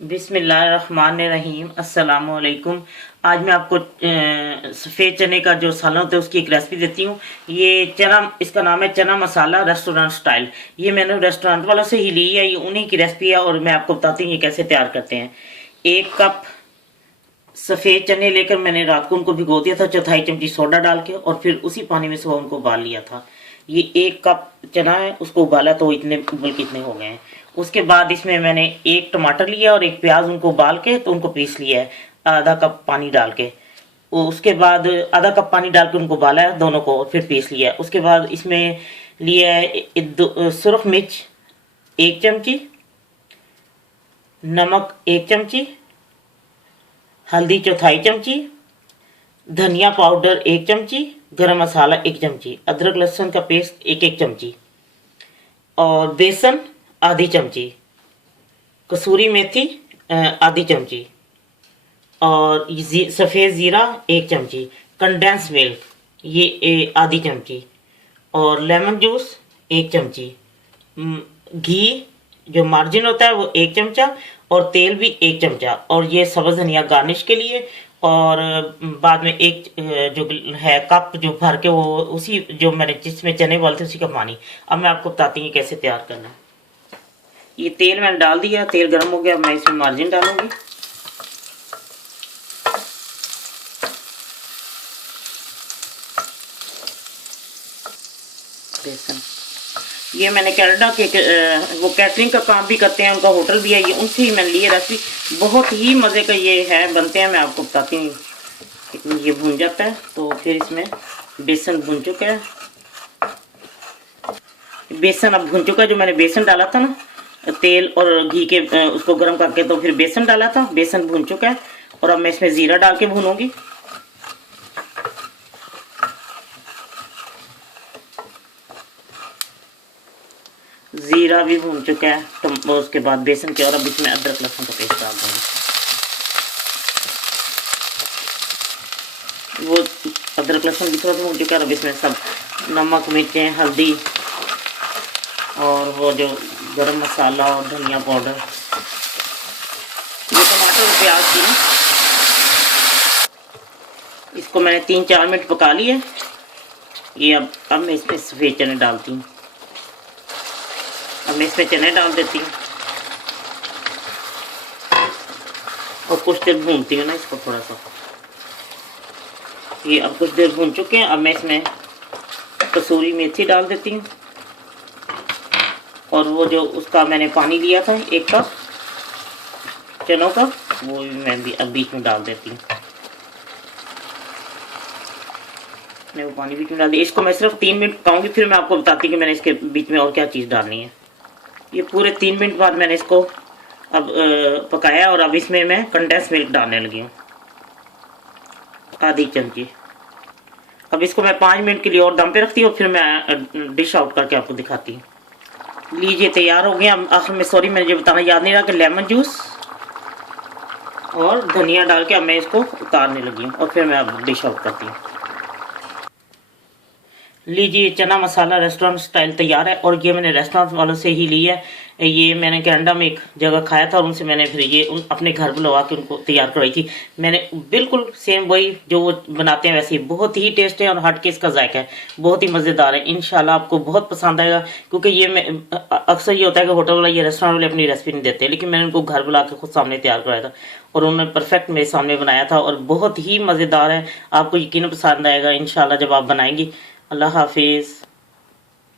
बिस्मिल्लाहिर्रहमानिर्रहीम। अस्सलामुअलैकुम। आज मैं आपको सफ़ेद चने का जो सालन होता है उसकी एक रेसिपी देती हूँ। ये चना, इसका नाम है चना मसाला रेस्टोरेंट स्टाइल। ये मैंने रेस्टोरेंट वालों से ही ली है, ये उन्हीं की रेसिपी है और मैं आपको बताती हूँ ये कैसे तैयार करते हैं। 1 कप सफ़ेद चने लेकर मैंने रात को उनको भिगो दिया था, 1/4 चमची सोडा डाल के, और फिर उसी पानी में सुबह उनको उबाल लिया था। ये 1 कप चना है, उसको उबाला तो इतने बल्कि इतने हो गए हैं। उसके बाद इसमें मैंने 1 टमाटर लिया और 1 प्याज, उनको उबाल के तो उनको पीस लिया है आधा कप पानी डाल के। उसके बाद आधा कप पानी डाल के उनको उबाला है दोनों को और फिर पीस लिया है। उसके बाद इसमें लिया है सुरख मिर्च 1 चमची, नमक 1 चमची, हल्दी 1/4 चमची, धनिया पाउडर 1 चमची, गरम मसाला 1 चमची, अदरक लहसुन का पेस्ट 1-1 चमची, और बेसन आधी चमची, कसूरी मेथी आधी चमची, और सफ़ेद ज़ीरा 1 चमची, कंडेंस मिल्क ये आधी चमची, और लेमन जूस 1 चमची, घी जो मार्जिन होता है वो 1 चमचा, और तेल भी 1 चमचा, और ये सब्ज़ धनिया गार्निश के लिए। और बाद में एक जो है कप जो भर के वो उसी जो मैंने जिसमें चने बोले थे उसी का पानी। अब मैं आपको बताती हूँ कैसे तैयार करना है। ये तेल मैंने डाल दिया, तेल गर्म हो गया, मैं इसमें मार्जिन डालूंगी। बेसन, ये मैंने कनाडा के वो कैटरिंग का काम भी करते हैं, उनका होटल भी है, ये उनसे ही मैंने लिए रेसिपी। बहुत ही मज़े का ये है, बनते हैं, मैं आपको बताती हूँ। ये भून जाता है तो फिर इसमें बेसन भून चुका है, बेसन अब भून चुका है। जो मैंने बेसन डाला था ना तेल और घी के उसको गर्म करके, तो फिर बेसन डाला था, बेसन भून चुका है। और अब मैं इसमें ज़ीरा डाल के भूनूंगी। ज़ीरा भी भून चुका है तो उसके बाद बेसन के, और अब इसमें अदरक लहसुन का पेस्ट डाल दूंगी। वो अदरक लहसुन भी थोड़ा भून चुका है। अब इसमें सब नमक, मिर्चें, हल्दी और वो जो गरम मसाला और धनिया पाउडर, ये टमाटर और प्याज की ना, इसको मैंने 3-4 मिनट पका लिए। ये अब मैं इसमें सफ़ेद चने डालती हूँ। अब मैं इसमें चने डाल देती हूँ और कुछ देर भूनती हूँ ना इसको थोड़ा सा। ये अब कुछ देर भून चुके हैं। अब मैं इसमें कसूरी मेथी डाल देती हूँ, और वो जो उसका मैंने पानी लिया था 1 कप चनों का, वो भी मैं भी अब बीच में डाल देती हूँ। मैं वो पानी बीच में डाल दिया। इसको मैं सिर्फ 3 मिनट पकाऊंगी, फिर मैं आपको बताती हूँ कि मैंने इसके बीच में और क्या चीज़ डालनी है। ये पूरे 3 मिनट बाद मैंने इसको अब पकाया, और अब इसमें मैं कंडेंस मिल्क डालने लगी हूँ आधी चमची। अब इसको मैं 5 मिनट के लिए और दम पे रखती हूँ, फिर मैं डिश आउट करके आपको दिखाती हूँ। लीजिए तैयार हो गया। आखिर में सॉरी मैंने जो बताना याद नहीं रहा कि लेमन जूस और धनिया डाल के अब मैं इसको उतारने लगी हूँ, और फिर मैं अब डिश आउट करती हूँ। लीजिए चना मसाला रेस्टोरेंट स्टाइल तैयार है, और ये मैंने रेस्टोरेंट वालों से ही ली है। ये मैंने कनाडा में एक जगह खाया था और उनसे मैंने फिर ये अपने घर बुलवा के उनको तैयार करवाई थी। मैंने बिल्कुल सेम वही जो वो बनाते हैं वैसे ही, बहुत ही टेस्ट है और हट के इसका जायका है, बहुत ही मज़ेदार है। इंशाल्लाह आपको बहुत पसंद आएगा, क्योंकि ये मैं अक्सर ये होता है कि होटल वाला ये रेस्टोरेंट वाले अपनी रेसिपी नहीं देते, लेकिन मैंने उनको घर बुला के खुद सामने तैयार कराया था और उन्होंने परफेक्ट मेरे सामने बनाया था, और बहुत ही मज़ेदार है। आपको यकीन पसंद आएगा इंशाल्लाह जब आप बनाएंगी। अल्लाह हाफिज़।